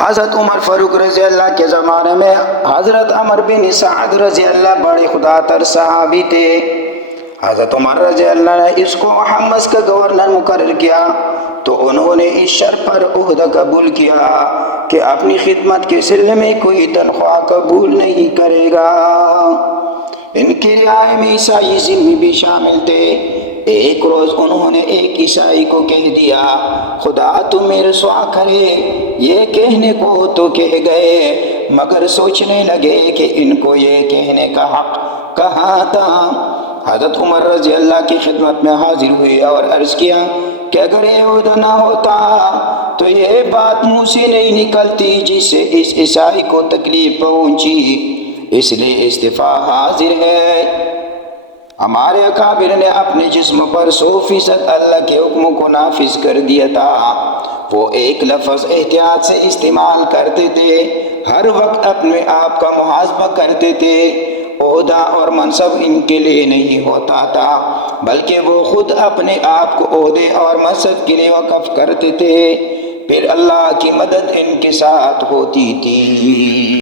حضرت عمر فاروق رضی اللہ کے زمانے میں حضرت عمر بن سعد رضی اللہ بڑے خدا تر صحابی تھے۔ حضرت عمر رضی اللہ نے اس کو حمص کا گورنر مقرر کیا تو انہوں نے اس شرط پر عہدہ قبول کیا کہ اپنی خدمت کے سلسلے میں کوئی تنخواہ قبول نہیں کرے گا۔ ان کی رعایا میں عیسائی ذمہ بھی شامل تھے۔ ایک روز انہوں نے ایک عیسائی کو کہہ دیا، خدا تمہیں رسوا کرے، یہ کہنے کو تو کہہ گئے مگر سوچنے لگے کہ ان کو یہ کہنے کا حق کہاں تھا۔ حضرت عمر رضی اللہ کی خدمت میں حاضر ہوئے اور عرض کیا کہ اگر یہ عہدہ نہ ہوتا تو یہ بات منہ سے نہیں نکلتی جس سے اس عیسائی کو تکلیف پہنچی، اس لیے استعفیٰ حاضر ہے۔ ہمارے اکابر نے اپنے جسم پر 100% اللہ کے حکم کو نافذ کر دیا تھا۔ وہ ایک لفظ احتیاط سے استعمال کرتے تھے، ہر وقت اپنے آپ کا محاسبہ کرتے تھے۔ عہدہ اور منصب ان کے لیے نہیں ہوتا تھا بلکہ وہ خود اپنے آپ کو عہدے اور منصب کے لیے وقف کرتے تھے، پھر اللہ کی مدد ان کے ساتھ ہوتی تھی۔